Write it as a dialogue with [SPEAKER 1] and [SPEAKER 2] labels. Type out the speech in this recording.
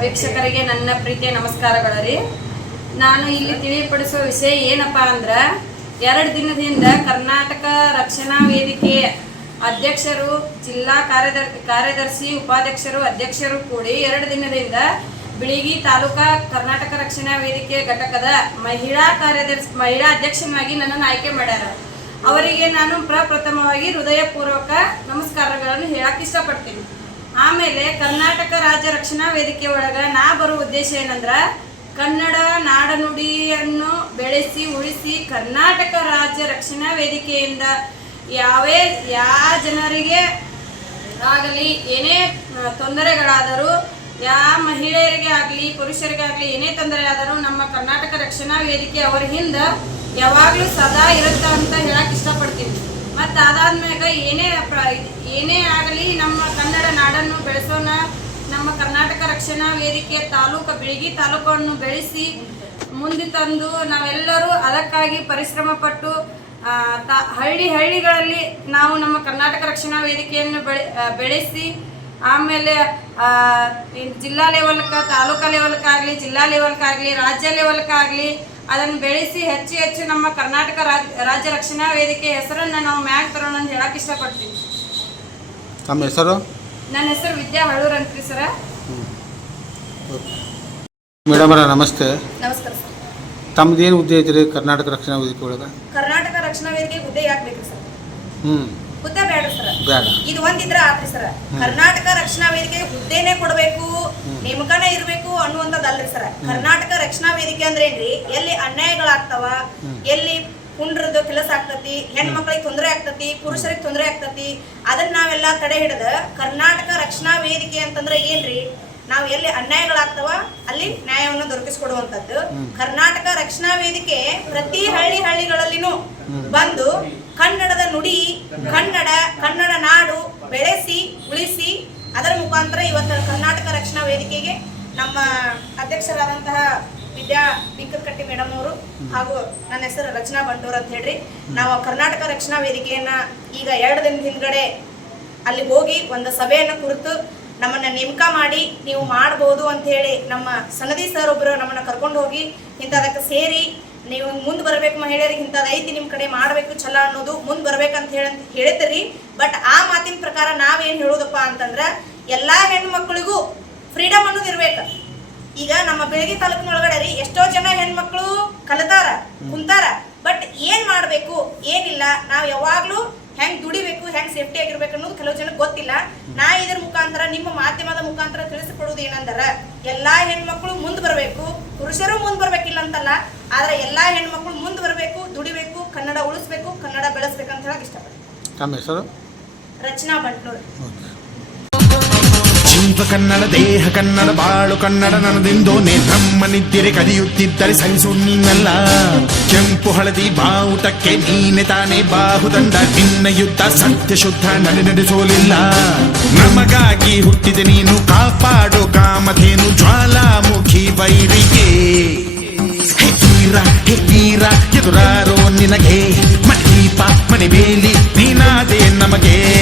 [SPEAKER 1] ಪ್ರೀತಿಯ ನಮಸ್ಕಾರಗಳು ರೀ ನಾನು ಇಲ್ಲಿ ತಿಳಿಪಡಿಸುವ ವಿಷಯ ಏನಪ್ಪಾ ಅಂದ್ರೆ, ಎರಡು ದಿನದಿಂದ ಕರ್ನಾಟಕ ರಕ್ಷಣಾ ವೇದಿಕೆ ಅಧ್ಯಕ್ಷರು, ಜಿಲ್ಲಾ ಕಾರ್ಯದರ್, ಕಾರ್ಯದರ್ಶಿ, ಉಪಾಧ್ಯಕ್ಷರು, ಅಧ್ಯಕ್ಷರು ಕೂಡಿ ಎರಡು ದಿನದಿಂದ ಬಿಳಿಗಿ ತಾಲೂಕಾ ಕರ್ನಾಟಕ ರಕ್ಷಣಾ ವೇದಿಕೆ ಘಟಕದ ಮಹಿಳಾ ಕಾರ್ಯದರ್ಶಿ, ಮಹಿಳಾ ಅಧ್ಯಕ್ಷನಾಗಿ ನನ್ನನ್ನು ಆಯ್ಕೆ ಮಾಡ್ಯಾರ. ಅವರಿಗೆ ನಾನು ಪ್ರಪ್ರಥಮವಾಗಿ ಹೃದಯಪೂರ್ವಕ ನಮಸ್ಕಾರಗಳನ್ನು ಹೇಳಕ್ ಇಷ್ಟಪಡ್ತೀನಿ. ಆಮೇಲೆ ಕರ್ನಾಟಕ ರಾಜ್ಯ ರಕ್ಷಣಾ ವೇದಿಕೆ ಒಳಗ ನಾ ಬರೋ ಉದ್ದೇಶ ಏನಂದ್ರ ಕನ್ನಡ ನಾಡನುಡಿಯನ್ನು ಬೆಳೆಸಿ, ಉಳಿಸಿ ಕರ್ನಾಟಕ ರಾಜ್ಯ ರಕ್ಷಣಾ ವೇದಿಕೆಯಿಂದ ಯಾವೇ ಯಾವ ಜನರಿಗೆ ಆಗಲಿ, ಏನೇ ತೊಂದರೆಗಳಾದರೂ ಯಾವ ಮಹಿಳೆಯರಿಗೆ ಆಗಲಿ, ಪುರುಷರಿಗೆ ಆಗಲಿ, ಏನೇ ತೊಂದರೆ ಆದರೂ ನಮ್ಮ ಕರ್ನಾಟಕ ರಕ್ಷಣಾ ವೇದಿಕೆ ಅವರ ಹಿಂದೆ ಯಾವಾಗಲೂ ಸದಾ ಇರುತ್ತ ಅಂತ ಹೇಳಕ್ ಇಷ್ಟಪಡ್ತೀನಿ. ಮತ್ತು ಅದಾದ್ಮ್ಯಾಗ ಏನೇ ಏನೇ ಆಗಲಿ ನಮ್ಮ ಕನ್ನಡ ನಾಡನ್ನು ಬೆಳೆಸೋಣ, ನಮ್ಮ ಕರ್ನಾಟಕ ರಕ್ಷಣಾ ವೇದಿಕೆ ತಾಲೂಕು, ಬಿಳಿಗಿ ತಾಲೂಕನ್ನು ಬೆಳೆಸಿ ಮುಂದೆ ತಂದು ನಾವೆಲ್ಲರೂ ಅದಕ್ಕಾಗಿ ಪರಿಶ್ರಮ ಪಟ್ಟು ಹಳ್ಳಿ ಹಳ್ಳಿಗಳಲ್ಲಿ ನಾವು ನಮ್ಮ ಕರ್ನಾಟಕ ರಕ್ಷಣಾ ವೇದಿಕೆಯನ್ನು ಬೆಳೆ ಬೆಳೆಸಿ, ಆಮೇಲೆ ಜಿಲ್ಲಾ ಲೆವೆಲ್ಕ ತಾಲೂಕಾ ಲೆವೆಲ್ಕಾಗಲಿ ಜಿಲ್ಲಾ ಲೆವೆಲ್ಕಾಗಲಿ ರಾಜ್ಯ ಲೆವೆಲ್ಕಾಗಲಿ ಅದನ್ನು ಬೆಳೆಸಿ ಹೆಚ್ಚು ಹೆಚ್ಚು ನಮ್ಮ ಕರ್ನಾಟಕ ರಾಜ್- ರಾಜ್ಯ ರಕ್ಷಣಾ ವೇದಿಕೆ ಹೆಸರನ್ನು ನಾವು ಮ್ಯಾಗ್ ತರೋಣ ಅಂತ ಹೇಳಕ್ಕೆ ಇಷ್ಟಪಡ್ತೀನಿ.
[SPEAKER 2] ತಮ್ಮ ಹೆಸರು?
[SPEAKER 1] ನನ್ನ ಹೆಸರು ವಿದ್ಯಾ ಹಳೂರ್ ಅಂತ್ರಿ ಸರ.
[SPEAKER 2] ಮೇಡಮರ ನಮಸ್ತೆ.
[SPEAKER 1] ನಮಸ್ಕಾರ ಸರ್.
[SPEAKER 2] ತಮ್ದೇನು ಹುದ್ದೆ ಐತ್ರಿ ಕರ್ನಾಟಕ ರಕ್ಷಣಾ ವೇದಿಕೆ ಒಳಗೆ?
[SPEAKER 1] ಕರ್ನಾಟಕ ರಕ್ಷಣಾ ವೇದಿಕೆ ಹುದ್ದೆ ಯಾಕೆ ಬೇಕು ಸರ್?
[SPEAKER 2] ಹ್ಞೂ
[SPEAKER 1] ಹುದ್ದೆ ಬೇಡ ಸರ್.
[SPEAKER 2] ಬೇಡ.
[SPEAKER 1] ಇದು ಒಂದಿದ್ರ ಆತ್ರಿ ಸರ್. ಕರ್ನಾಟಕ ರಕ್ಷಣಾ ವೇದಿಕೆ ಹುದ್ದೆನೇ ಕೊಡಬೇಕು. ಅನ್ನುವಂಥದ್ದಲ್ರಿ ಸರ್. ಕರ್ನಾಟಕ ರಕ್ಷಣಾ ವೇದಿಕೆ ಅಂದ್ರೆ ಏನ್ರಿ? ಎಲ್ಲಿ ಅನ್ಯಾಯಗಳಾಗ್ತಾವ, ಎಲ್ಲಿ ಕುಂಡ್ರದ್ದು ಕೆಲಸ ಆಗ್ತತಿ, ಹೆಣ್ಮಕ್ಳಿಗೆ ತೊಂದರೆ ಆಗ್ತತಿ, ಪುರುಷರಿಗೆ ತೊಂದರೆ ಆಗ್ತತಿ, ಅದನ್ನ ನಾವೆಲ್ಲ ತಡೆ ಹಿಡಿದ ಕರ್ನಾಟಕ ರಕ್ಷಣಾ ವೇದಿಕೆ ಅಂತಂದ್ರೆ ಏನ್ರಿ? ನಾವು ಎಲ್ಲಿ ಅನ್ಯಾಯಗಳಾಗ್ತಾವ, ಅಲ್ಲಿ ನ್ಯಾಯವನ್ನು ದೊರಕಿಸಿಕೊಡುವಂತದ್ದು ಕರ್ನಾಟಕ ರಕ್ಷಣಾ ವೇದಿಕೆ ಪ್ರತಿ ಹಳ್ಳಿ ಹಳ್ಳಿಗಳಲ್ಲಿನೂ ಬಂದು ಕನ್ನಡದ ನುಡಿ, ಕನ್ನಡ ಕನ್ನಡ ನಾಡು ಬೆಳೆಸಿ, ಉಳಿಸಿ, ಅದರ ಮುಖಾಂತರ ಇವತ್ತು ಕರ್ನಾಟಕ ರಕ್ಷಣಾ ವೇದಿಕೆಗೆ ನಮ್ಮ ಅಧ್ಯಕ್ಷರಾದಂತಹ ವಿದ್ಯಾ ಬಿಕ್ಕದಕಟ್ಟಿ ಮೇಡಮ್ ಅವರು ಹಾಗೂ ನನ್ನ ಹೆಸರು ರಚನಾ ಬಂಡೂರ್ ಅಂತ ಹೇಳ್ರಿ. ನಾವು ಕರ್ನಾಟಕ ರಕ್ಷಣಾ ವೇದಿಕೆಯನ್ನ ಈಗ ಎರಡು ದಿನದ ಹಿಂದ್ಗಡೆ ಅಲ್ಲಿ ಹೋಗಿ ಒಂದು ಸಭೆಯನ್ನು ಕುರಿತು ನಮ್ಮನ್ನ ನೇಮಕ ಮಾಡಿ ನೀವು ಮಾಡಬಹುದು ಅಂತ ಹೇಳಿ ನಮ್ಮ ಸನದಿ ಸರ್ ಒಬ್ರು ನಮ್ಮನ್ನ ಕರ್ಕೊಂಡು ಹೋಗಿ ಇಂಥದಕ್ಕೆ ಸೇರಿ ನೀವು ಮುಂದೆ ಬರಬೇಕು ಮಹಿಳೆಯರಿಗೆ ಇಂಥದ್ದು ಐತಿ ನಿಮ್ಮ ಕಡೆ ಮಾಡಬೇಕು ಛಲ ಅನ್ನೋದು ಮುಂದೆ ಬರ್ಬೇಕಂತ ಹೇಳಿ ಹೇಳ್ತೀರಿ ಬಟ್ ಆ ಮಾತಿನ ಪ್ರಕಾರ ನಾವೇನು ಹೇಳೋದಪ್ಪ ಅಂತಂದ್ರೆ ಎಲ್ಲಾ ಹೆಣ್ಮಕ್ಳಿಗೂ ಇರ್ಬೇಕು. ಈಗ ನಮ್ಮ ಬೆಳಗ್ಗೆ ತಾಲೂಕಿನೊಳಗಡೆ ರೀ ಎಷ್ಟೋ ಜನ ಹೆಣ್ಮಕ್ಳು ಕಲಿತಾರ ಕುಂತಾರ. ಬಟ್ ಏನ್ ಮಾಡ್ಬೇಕು ಏನಿಲ್ಲ. ನಾವು ಯಾವಾಗ್ಲೂ ಹೆಂಗ್ ದುಡಿಬೇಕು ಹೆಂಗ್ ಸೇಫ್ಟಿ ಆಗಿರ್ಬೇಕು ಅನ್ನೋದು ಕೆಲವು ಜನಕ್ಕೆ ಗೊತ್ತಿಲ್ಲ. ನಾ ಇದ್ರ ಮುಖಾಂತರ ನಿಮ್ಮ ಮಾಧ್ಯಮದ ಮುಖಾಂತರ ತಿಳಿಸಿಕೊಡುವುದು ಏನಂದ್ರ ಎಲ್ಲಾ ಹೆಣ್ಮಕ್ಳು ಮುಂದ್ ಬರಬೇಕು. ಪುರುಷರು ಮುಂದ್ ಬರ್ಬೇಕಿಲ್ಲ ಅಂತಲ್ಲ ಆದ್ರೆ ಎಲ್ಲಾ ಹೆಣ್ಮಕ್ಳು ಮುಂದ್ ಬರಬೇಕು ದುಡಿಬೇಕು ಕನ್ನಡ ಉಳಿಸ್ಬೇಕು ಕನ್ನಡ ಬೆಳೆಸ್ಬೇಕು ಅಂತ ಹೇಳಕ್ ಇಷ್ಟಪಡ್ತೀನಿ.
[SPEAKER 2] ಹೆಸರು?
[SPEAKER 1] ರಚನಾ ಬಂಟ್ನೂರ್
[SPEAKER 3] ಜೀವ ಕನ್ನಡ, ದೇಹ ಕನ್ನಡ, ಬಾಳು ಕನ್ನಡ ನನದೆಂದು ನಮ್ಮ ನಿದ್ದಿರೆ ಕದಿಯುತ್ತಿದ್ದರೆ ಸಹಿಸು ನೀನಲ್ಲ ಕೆಂಪು ಹಳದಿ ಬಾವುಟಕ್ಕೆ ನೀನೆ ತಾನೇ ಬಾಹುದಂಡ. ನಿನ್ನ ಯುದ್ಧ ಸತ್ಯ ಶುದ್ಧ ನಡೆ ನಡೆಸೋಲಿಲ್ಲ. ನಮಗಾಗಿ ಹುಟ್ಟಿದೆ ನೀನು, ಕಾಪಾಡು ಕಾಮಧೇನು ಜ್ವಾಲಾಮುಖಿ ವೈರಿಗೆ ಎದುರಾರೋ ನಿನಗೆ. ನಿನಗೆ ಮಣೀಪ ಮಣಿಬೇಲಿ ನೀನಾದೆ ನಮಗೆ.